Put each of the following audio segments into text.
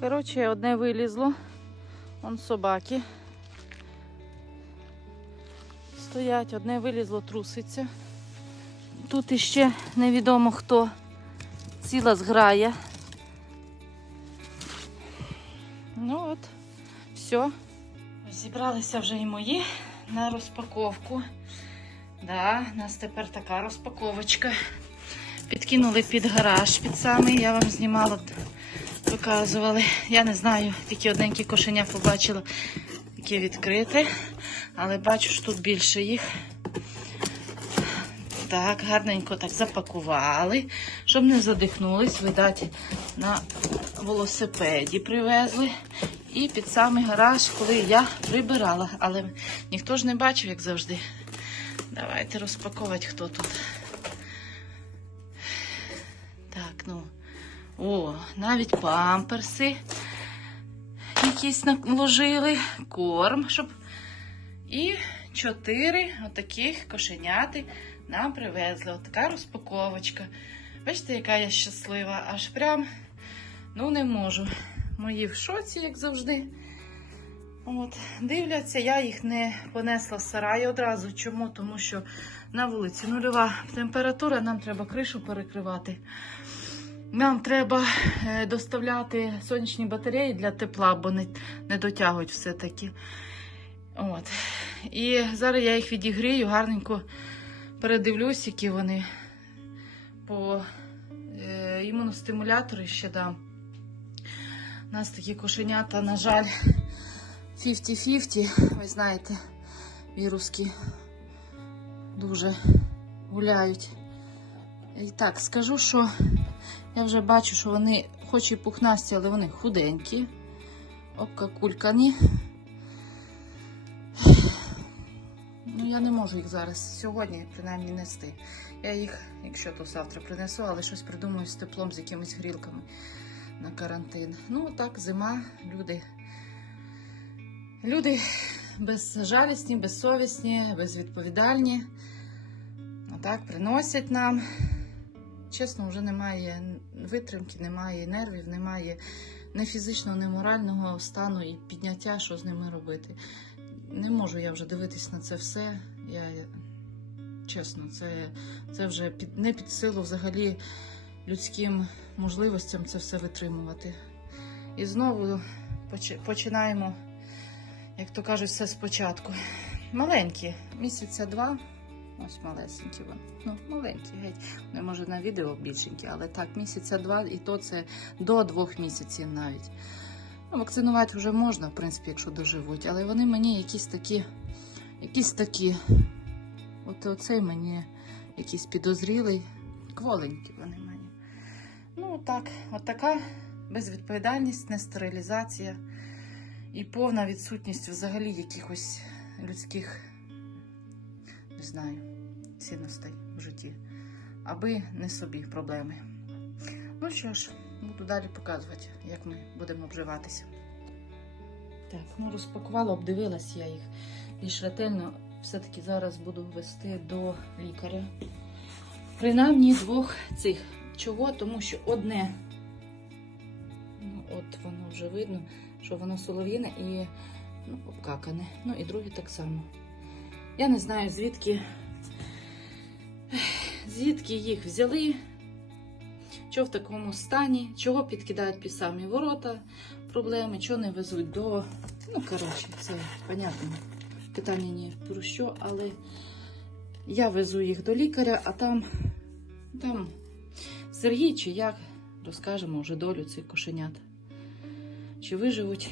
Коротше, одне вилізло. Вон собаки. Стоять, одне вилізло, труситься. Тут іще невідомо хто. Ціла зграя. Ну от, все. Зібралися вже і мої на розпаковку. Да, у нас тепер така розпаковочка. Підкинули під гараж під самий. Я вам знімала, показували. Я не знаю, тільки одненькі кошеня побачила, яке відкрите. Але бачу, що тут більше їх. Так, гарненько так запакували, щоб не задихнулись, видать, на велосипеді привезли. І під самий гараж, коли я прибирала. Але ніхто ж не бачив, як завжди. Давайте розпаковувати, хто тут. Так, ну. О, навіть памперси якісь наложили, корм, щоб. І чотири отаких кошеняти нам привезли. Отака розпаковочка. Бачите, яка я щаслива. Аж прям, ну не можу. Мої в шоці, як завжди. От, дивляться, я їх не понесла в сарай одразу. Чому? Тому що на вулиці нульова температура, нам треба кришу перекривати. Нам треба е, доставляти сонячні батареї для тепла, бо не, не дотягують все-таки. От. І зараз я їх відігрію, гарненько передивлюсь, які вони по е, імуностимулятори ще дам. У нас такі кошенята, на жаль, 50-50, ви знаєте, віруски дуже гуляють. І так, скажу, що я вже бачу, що вони хоч і пухнасті, але вони худенькі, обкакулькані. Ну, я не можу їх зараз сьогодні принаймні нести. Я їх, якщо то завтра принесу, але щось придумаю з теплом, з якимись грілками на карантин. Ну, так, зима, люди. Люди безжалісні, безсовісні, безвідповідальні. Отак приносять нам. Чесно, вже немає витримки, немає нервів, немає ні фізичного, ні морального стану і підняття, що з ними робити. Не можу я вже дивитись на це все. Я чесно, це, це вже під, не під силу взагалі людським можливостям це все витримувати. І знову починаємо, як то кажуть, все спочатку. Маленькі, місяця два. Ось малесенькі вони. Ну, маленькі, геть. Вони може на відео більшенькі, але так, місяця два, і то це до двох місяців навіть. Ну, вакцинувати вже можна, в принципі, якщо доживуть, але вони мені якісь такі, якісь такі. От оцей мені якийсь підозрілий, кволенькі вони мені. Ну, так, от така безвідповідальність, нестерилізація і повна відсутність взагалі якихось людських, не знаю, цінностей в житті, аби не собі проблеми. Ну що ж, буду далі показувати, як ми будемо обживатися. Так, ну розпакувала, обдивилась я їх більш ретельно. Все-таки зараз буду вести до лікаря. Принаймні двох цих. Чого? Тому що одне, ну от воно вже видно, що воно солов'їне і ну, обкакане. Ну і друге так само. Я не знаю, звідки, звідки їх взяли, що в такому стані, чого підкидають під самі ворота проблеми, чого не везуть до. Ну, коротше, це понятно. Питання не про що, але я везу їх до лікаря, а там, там Сергій чи я розкажемо вже долю цих кошенят. Чи виживуть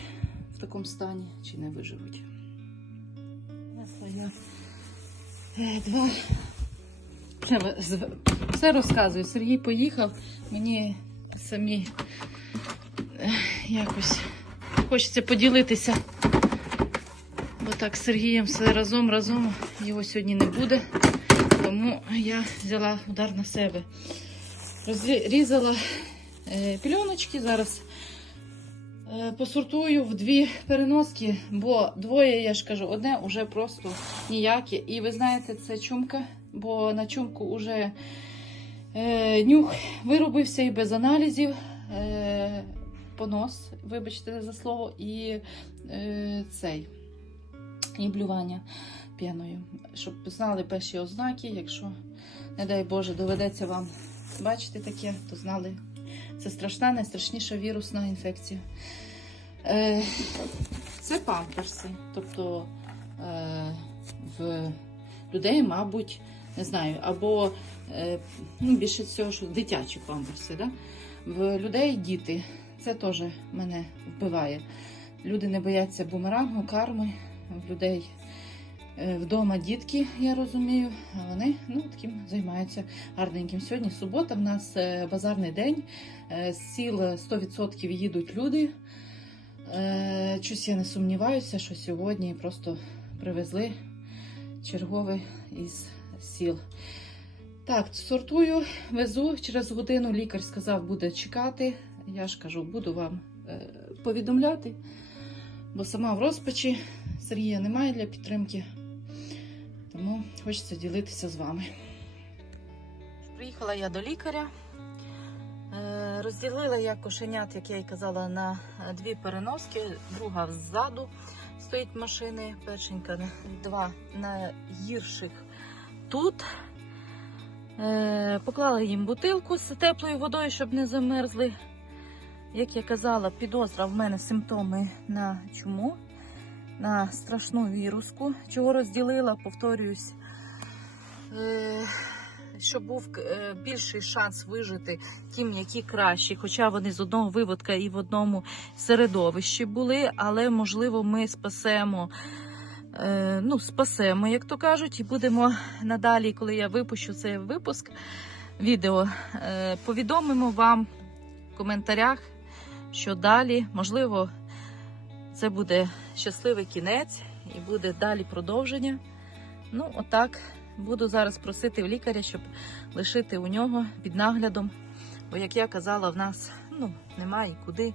в такому стані, чи не виживуть. Несла я два. Треба Все розказую. Сергій поїхав, мені самі е, якось хочеться поділитися. Бо так з Сергієм все разом разом його сьогодні не буде. Тому я взяла удар на себе. Розрізала е, пільоночки, зараз посортую в дві переноски, бо двоє, я ж кажу, одне вже просто ніяке. І ви знаєте, це чумка, бо на чумку вже е, нюх виробився і без аналізів. Е, понос, вибачте за слово, і е, цей і блювання п'яною. Щоб знали перші ознаки, якщо, не дай Боже, доведеться вам бачити таке, то знали. Це страшна, найстрашніша вірусна інфекція. Е, це памперси. Тобто е, в людей, мабуть, не знаю, або е, ну, більше всього, що дитячі памперси. Да? В людей діти. Це теж мене вбиває. Люди не бояться бумерангу, карми. В людей вдома дітки, я розумію, вони ну, таким займаються гарненьким. Сьогодні субота, в нас е, базарний день. Е, З сіл 100% їдуть люди. Е, Щось я не сумніваюся, що сьогодні просто привезли черговий із сіл. Так, сортую, везу. Через годину лікар сказав, буде чекати. Я ж кажу, буду вам е, повідомляти, бо сама в розпачі Сергія немає для підтримки, тому хочеться ділитися з вами. Приїхала я до лікаря. Е, Розділила я кошенят, як я й казала, на дві переноски, друга ззаду стоїть машини, першенька на- два найгірших тут. Е, Поклала їм бутилку з теплою водою, щоб не замерзли. Як я казала, підозра в мене симптоми на чуму, на страшну віруску, чого розділила, повторююсь, е, щоб був е, більший шанс вижити тим, які кращі. Хоча вони з одного виводка і в одному середовищі були, але можливо ми спасемо. е, Ну, спасемо, як то кажуть, і будемо надалі, коли я випущу цей випуск відео, повідомимо вам в коментарях, що далі, можливо, це буде щасливий кінець і буде далі продовження. Ну, отак. Буду зараз просити в лікаря, щоб лишити у нього під наглядом. Бо, як я казала, в нас ну, немає і куди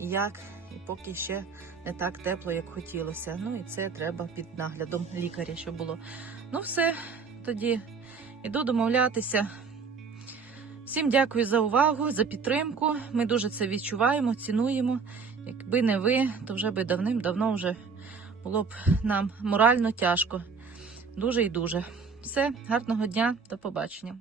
і як, і поки ще не так тепло, як хотілося. Ну і це треба під наглядом лікаря, щоб було. Ну, все, тоді іду домовлятися. Всім дякую за увагу, за підтримку. Ми дуже це відчуваємо, цінуємо. Якби не ви, то вже би давним-давно вже було б нам морально тяжко. Дуже і дуже. Все, гарного дня, до побачення.